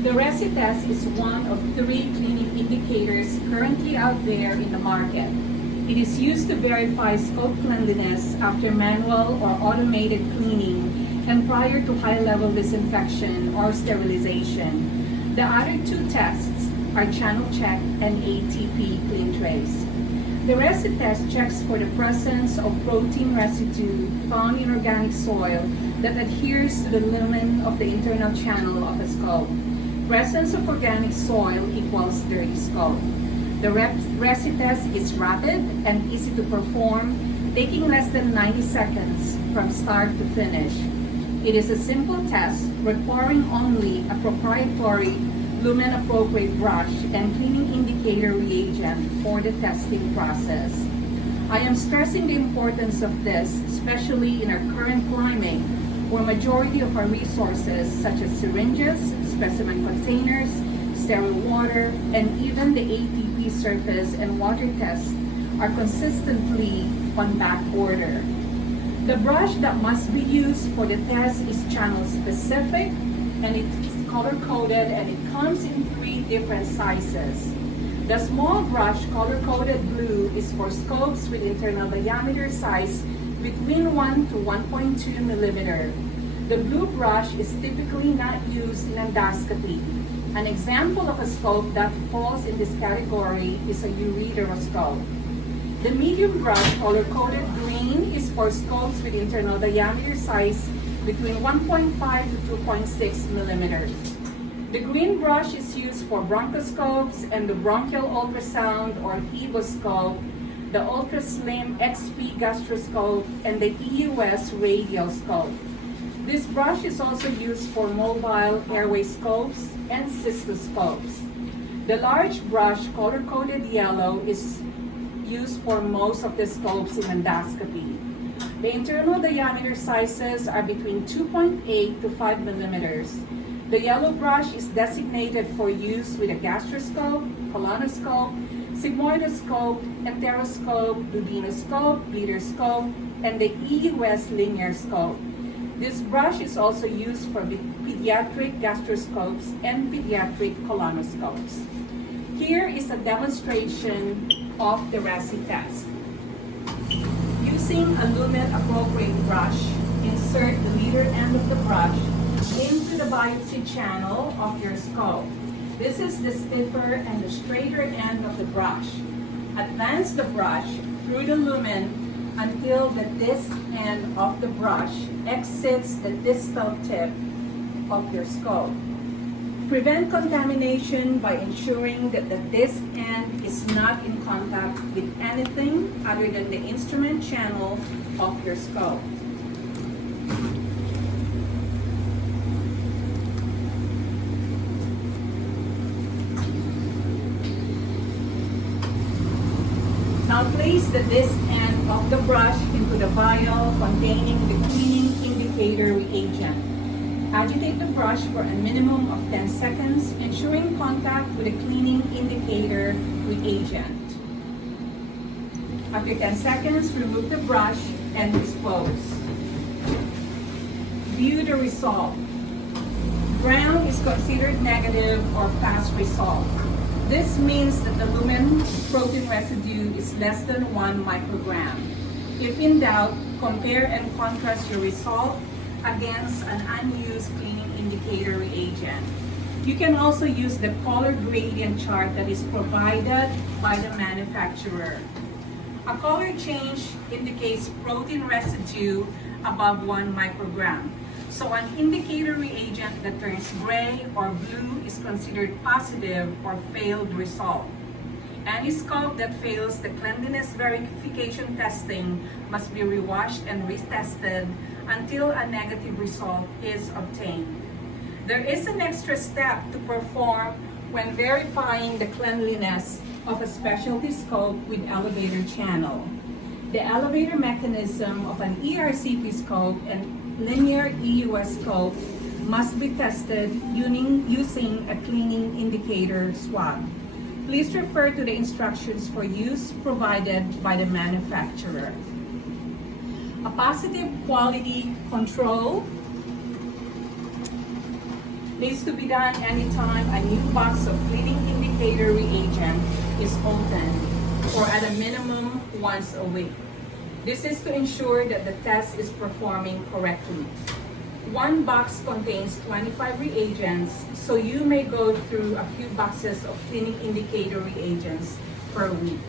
The ResiTest is one of 3 cleaning indicators currently out there in the market. It is used to verify scope cleanliness after manual or automated cleaning and prior to high-level disinfection or sterilization. The other 2 tests are channel check and ATP clean trace. The ResiTest checks for the presence of protein residue found in organic soil that adheres to the lumen of the internal channel of a scope. Presence of organic soil equals dirty scope. The ResiTest is rapid and easy to perform, taking less than 90 seconds from start to finish. It is a simple test requiring only a proprietary lumen-appropriate brush and cleaning indicator reagent for the testing process. I am stressing the importance of this, especially in our current climate, where majority of our resources, such as syringes, specimen containers, sterile water, and even the ATP surface and water tests are consistently on back order. The brush that must be used for the test is channel specific, and it's color-coded, and it comes in 3 different sizes. The small brush, color-coded blue, is for scopes with internal diameter size between 1 to 1.2 millimeter. The blue brush is typically not used in endoscopy. An example of a scope that falls in this category is a ureteroscope. The medium brush, color-coded green, is for scopes with internal diameter size between 1.5 to 2.6 millimeters. The green brush is used for bronchoscopes and the bronchial ultrasound or EBOscope, the ultra-slim XP gastroscope, and the EUS radial scope. This brush is also used for mobile airway scopes and cystoscopes. The large brush, color-coded yellow, is used for most of the scopes in endoscopy. The internal diameter sizes are between 2.8 to 5 millimeters. The yellow brush is designated for use with a gastroscope, colonoscope, sigmoidoscope, enteroscope, duodenoscope, blediscope, and the EUS linear scope. This brush is also used for pediatric gastroscopes and pediatric colonoscopes. Here is a demonstration of the ResiTest. Using a lumen-appropriate brush, insert the leader end of the brush into the biopsy channel of your scope. This is the stiffer and the straighter end of the brush. Advance the brush through the lumen until the disc end of the brush exits the distal tip of your scope. Prevent contamination by ensuring that the disc end is not in contact with anything other than the instrument channel of your scope. Now place the disc end of the brush into the vial containing the cleaning indicator reagent. Agitate the brush for a minimum of 10 seconds, ensuring contact with the cleaning indicator reagent. After 10 seconds, remove the brush and dispose. View the result. Brown is considered negative or pass result. This means that the lumen protein residue is less than 1 microgram. If in doubt, compare and contrast your result against an unused cleaning indicator reagent. You can also use the color gradient chart that is provided by the manufacturer. A color change indicates protein residue above 1 microgram. So an indicator reagent that turns gray or blue is considered positive or failed result. Any scope that fails the cleanliness verification testing must be rewashed and retested until a negative result is obtained. There is an extra step to perform when verifying the cleanliness of a specialty scope with elevator channel. The elevator mechanism of an ERCP scope and linear EUS scope must be tested using a cleaning indicator swab. Please refer to the instructions for use provided by the manufacturer. A positive quality control Needs to be done anytime a new box of cleaning indicator reagent is opened, or at a minimum once a week. This is to ensure that the test is performing correctly. One box contains 25 reagents, so you may go through a few boxes of cleaning indicator reagents per week.